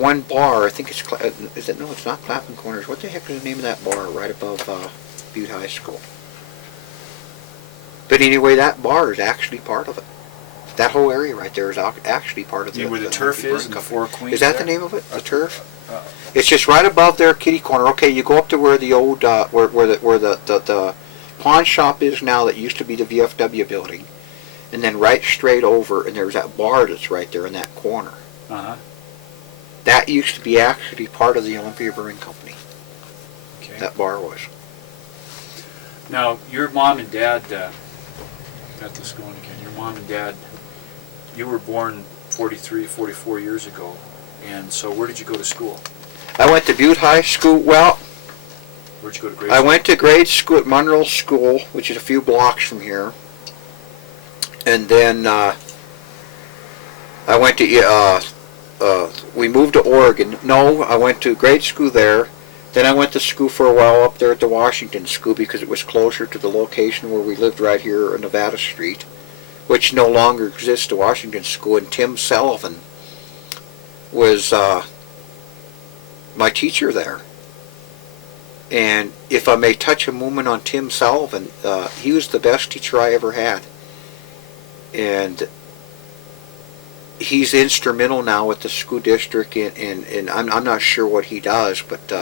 one bar, I think it's, no, it's not Clapham Corners. What the heck is the name of that bar right above Butte High School? But anyway, that bar is actually part of it. That whole area right there is actually part of the... where the turf is in the Four Queens? Is that the name of it? The turf? It's just right above there, kitty corner. Okay, you go up to where the old, where the pawn shop is now that used to be the VFW building. And then right straight over, and there's that bar that's right there in that corner. Uh-huh. That used to be actually part of the Olympia Brewing Company. Okay. That bar was. Now, your mom and dad, got this going again, your mom and dad, you were born 43, 44 years ago, and so where did you go to school? I went to Butte High School. Well, where'd you go to grade school? I went to grade school at Monroe School, which is a few blocks from here. And then I went to, we moved to Oregon. No, I went to grade school there. Then I went to school for a while up there at the Washington School because it was closer to the location where we lived right here on Nevada Street, which no longer exists, the Washington School. And Tim Sullivan was my teacher there. And if I may touch a moment on Tim Sullivan, he was the best teacher I ever had. And he's instrumental now with the school district, and I'm not sure what he does, but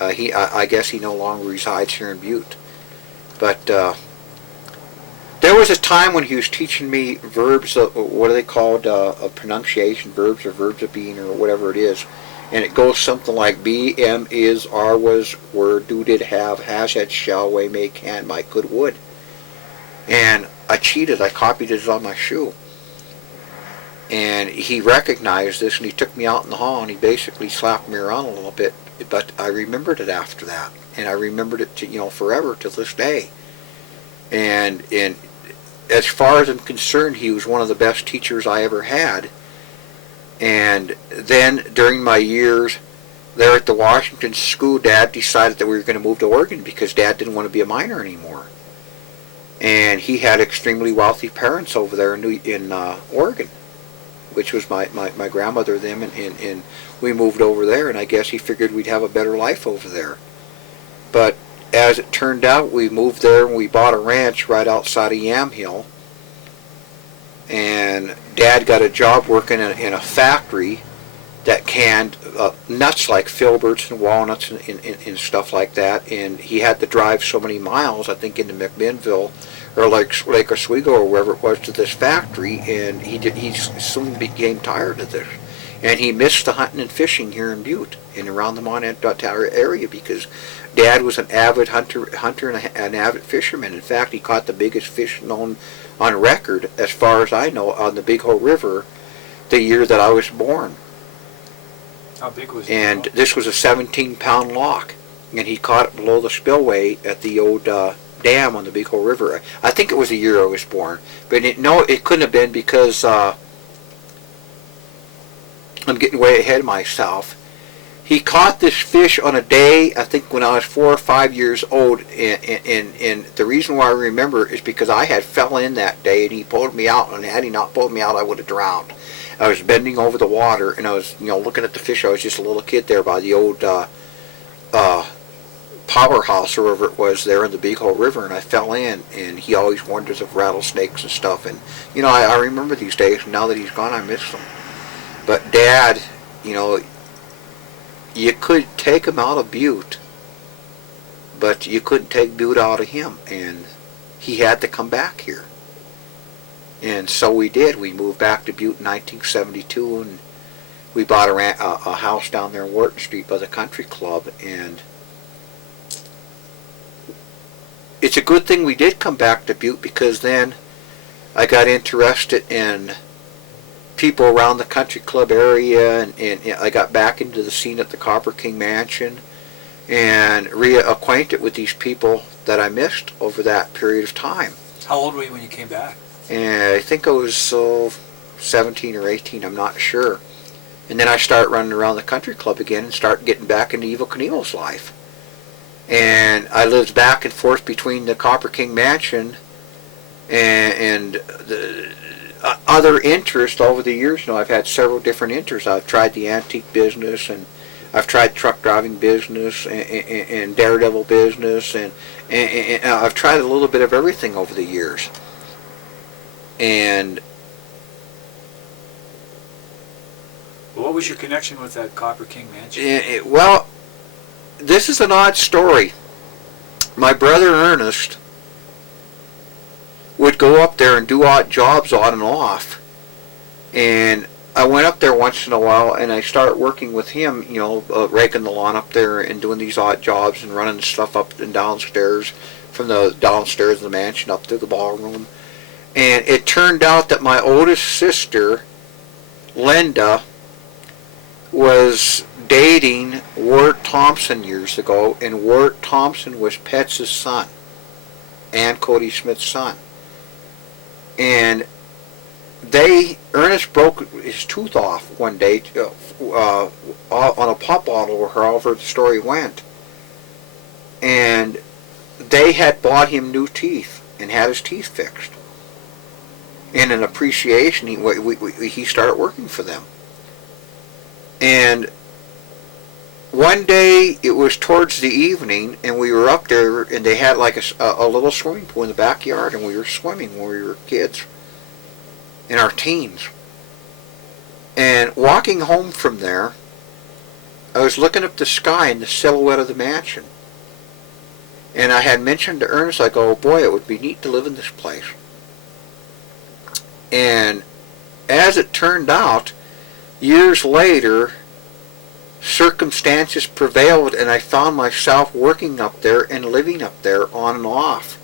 I guess he no longer resides here in Butte. But there was a time when he was teaching me verbs, what are they called, of pronunciation, verbs or verbs of being or whatever it is. And it goes something like be, am, is, are, was, were, do, did, have, has, had, shall, way, may, can, might, could, would. And I cheated. I copied it on my shoe. And he recognized this, and he took me out in the hall, and he basically slapped me around a little bit. But I remembered it after that, and I remembered it to, forever to this day. And as far as I'm concerned, he was one of the best teachers I ever had. And then during my years there at the Washington School, Dad decided that we were going to move to Oregon because Dad didn't want to be a miner anymore. And he had extremely wealthy parents over there in Oregon, which was my grandmother, them, and we moved over there, and I guess he figured we'd have a better life over there. But as it turned out, we moved there and we bought a ranch right outside of Yamhill, and Dad got a job working in a factory that canned nuts like filberts and walnuts and stuff like that, and he had to drive so many miles, I think into McMinnville or Lake Oswego or wherever it was, to this factory, and he soon became tired of this, and he missed the hunting and fishing here in Butte and around the Montana area because Dad was an avid hunter and an avid fisherman. In fact, he caught the biggest fish known on record, as far as I know, on the Big Hole River the year that I was born. How big was it? And this was a 17-pound lock, and he caught it below the spillway at the old dam on the Big Hole River. I think it was the year I was born, but it couldn't have been because I'm getting way ahead of myself. He caught this fish on a day, I think when I was 4 or 5 years old, and the reason why I remember is because I had fell in that day and he pulled me out, and had he not pulled me out, I would have drowned. I was bending over the water, and I was, looking at the fish. I was just a little kid there by the old powerhouse or wherever it was there in the Big Hole River, and I fell in, and he always warned us of rattlesnakes and stuff, and, I remember these days, and now that he's gone, I miss them. But Dad, you could take him out of Butte, but you couldn't take Butte out of him, and he had to come back here. And so we did. We moved back to Butte in 1972, and we bought a house down there in Wharton Street by the country club, and it's a good thing we did come back to Butte, because then I got interested in people around the country club area, and I got back into the scene at the Copper King Mansion and reacquainted with these people that I missed over that period of time. How old were you when you came back? And I think I was 17 or 18, I'm not sure. And then I started running around the country club again and started getting back into Evel Knievel's life. And I lived back and forth between the Copper King Mansion and other interests over the years. I've had several different interests. I've tried the antique business, and I've tried truck driving business, and daredevil business, and I've tried a little bit of everything over the years. And What was your connection with that Copper King mansion? well, this is an odd story. My brother Ernest would go up there and do odd jobs on and off. And I went up there once in a while, and I started working with him, raking the lawn up there and doing these odd jobs and running stuff up and downstairs, from the downstairs of the mansion up to the ballroom. And it turned out that my oldest sister, Linda, was dating Wirt Thompson years ago, and Wirt Thompson was Petz's son, and Cody Schmidt's son. And Ernest broke his tooth off one day on a pop bottle, or however the story went. And they had bought him new teeth and had his teeth fixed. In an appreciation, he started working for them. And one day, it was towards the evening, and we were up there, and they had like a little swimming pool in the backyard, and we were swimming when we were kids, in our teens. And walking home from there, I was looking up the sky and the silhouette of the mansion. And I had mentioned to Ernest, I go, oh boy, it would be neat to live in this place. And as it turned out, years later, circumstances prevailed, and I found myself working up there and living up there on and off,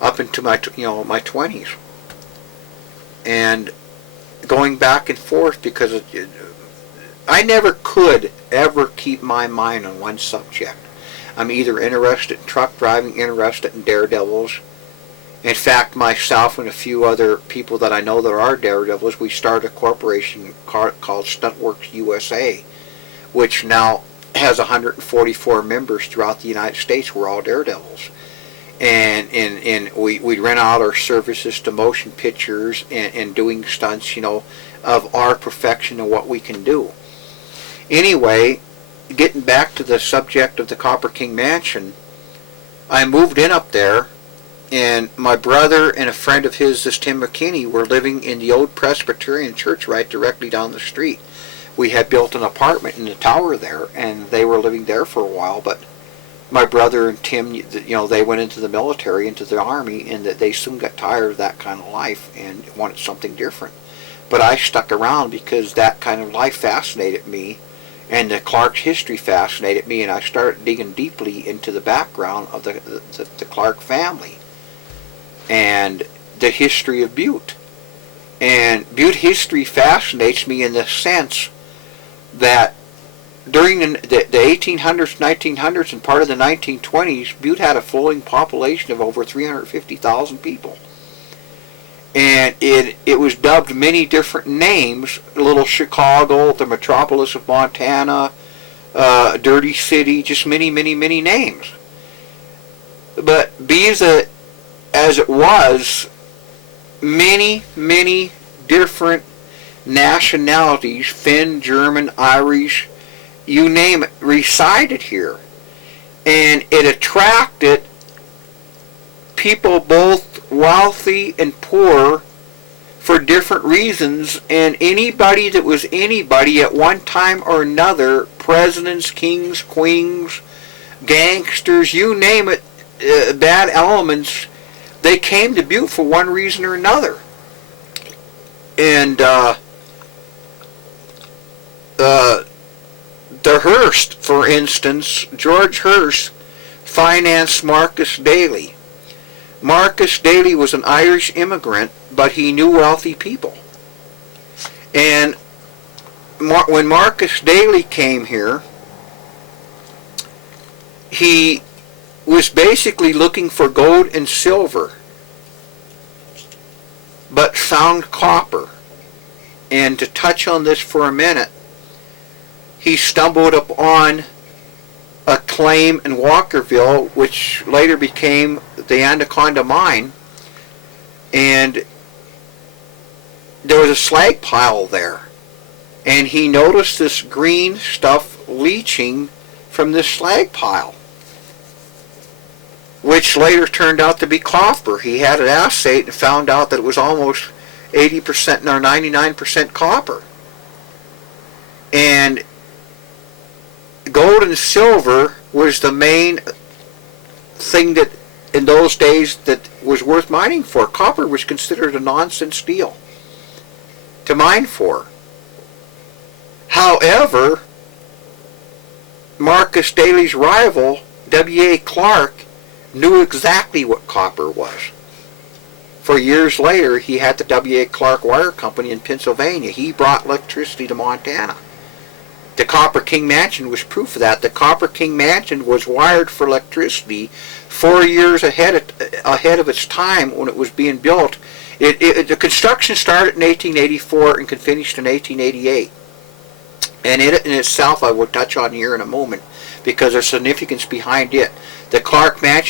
up into my 20s, and going back and forth, because I never could ever keep my mind on one subject. I'm either interested in truck driving, interested in daredevils. In fact, myself and a few other people that I know that are daredevils, we started a corporation called Stuntworks USA, which now has 144 members throughout the United States. We're all daredevils. And we rent out our services to motion pictures and doing stunts, of our perfection and what we can do. Anyway, getting back to the subject of the Copper King Mansion, I moved in up there, and my brother and a friend of his, this Tim McKinney, were living in the old Presbyterian church right directly down the street. We had built an apartment in the tower there, and they were living there for a while, but my brother and Tim, they went into the military, into the army, and that they soon got tired of that kind of life and wanted something different. But I stuck around because that kind of life fascinated me, and the Clark's history fascinated me, and I started digging deeply into the background of the Clark family and the history of Butte. And Butte history fascinates me in the sense that during the 1800s, 1900s, and part of the 1920s, Butte had a flowing population of over 350,000 people. And it was dubbed many different names: Little Chicago, the metropolis of Montana, Dirty City, just many, many, many names. But be as it was, many, many different nationalities, Finn, German, Irish, you name it, resided here. And it attracted people both wealthy and poor for different reasons, and anybody that was anybody at one time or another, presidents, kings, queens, gangsters, you name it, bad elements, they came to Butte for one reason or another. And the Hearst, for instance, George Hearst financed Marcus Daly. Marcus Daly was an Irish immigrant, but he knew wealthy people. And when Marcus Daly came here, he was basically looking for gold and silver, but found copper. And to touch on this for a minute, he stumbled upon a claim in Walkerville, which later became the Anaconda Mine, and there was a slag pile there, and he noticed this green stuff leaching from this slag pile, which later turned out to be copper. He had it assayed and found out that it was almost 80% or 99% copper. And gold and silver was the main thing that in those days that was worth mining for. Copper was considered a nonsense deal to mine for. However, Marcus Daly's rival, W.A. Clark, knew exactly what copper was. For years later, he had the W.A. Clark Wire Company in Pennsylvania. He brought electricity to Montana. The Copper King Mansion was proof of that. The Copper King Mansion was wired for electricity 4 years ahead of its time when it was being built. The construction started in 1884 and finished in 1888. And it in itself I will touch on here in a moment because there's significance behind it. The Clark Mansion